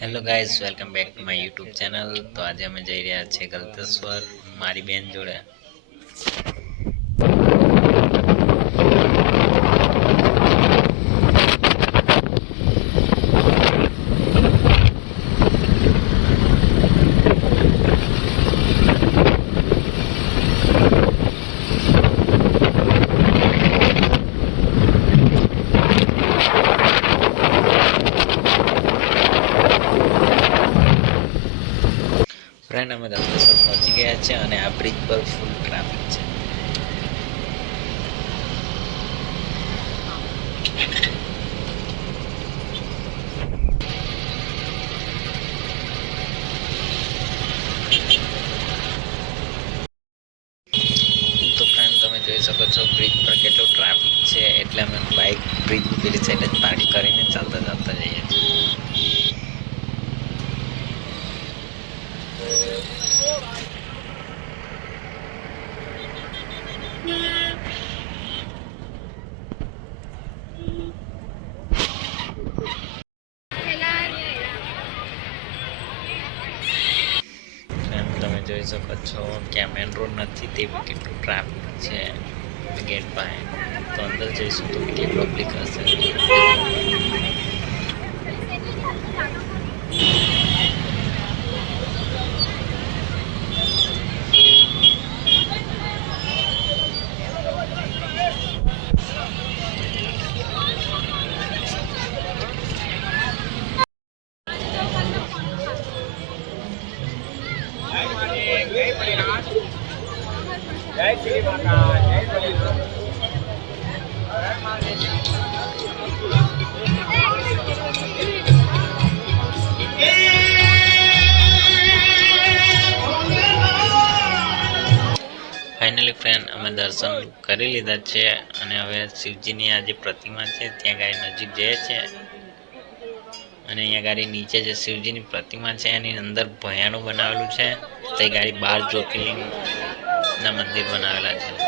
Hello guys, welcome back to my YouTube channel. તો આજે અમે જઈ રહ્યા છીએ ગલતેશ્વર મારી બેન જોડે. ફ્રેન્ડ, અમે ગલતેશ્વર પહોંચી ગયા છે અને આ બ્રિજ પર ફૂલ ટ્રાફિક છે. તો ફ્રેન્ડ, તમે જોઈ શકો છો બ્રિજ પર કેટલો ટ્રાફિક છે, એટલે અમે બાઇક બ્રિજની પેલી સાઈડ જ પાર્ક કરીને ચાલતા ચાલતા જઈએ છીએ. ફ્રેન્ડ, તમે જોઈ શકો છો કે આ મેન રોડ નથી, તે કેટલું ટ્રાફિક છે ગેટ પાસે. તો અંદર જઈશું તો કેટલી પબ્લિક હશે. જય શ્રી માતા, જય બલિરામ. ફાઇનલી ફ્રેન્ડ, અમે દર્શન કરી લીધા છે અને હવે શિવજીની આ જે પ્રતિમા છે ત્યાં ગાડી નજીક જઈએ છે. અને અહીંયા ગાડી નીચે જે શિવજીની પ્રતિમા છે એની અંદર ભયાનું બનાવેલું છે. તે ગાડી 12 જ્યોતિર્લિંગના મંદિર બનાવેલા છે.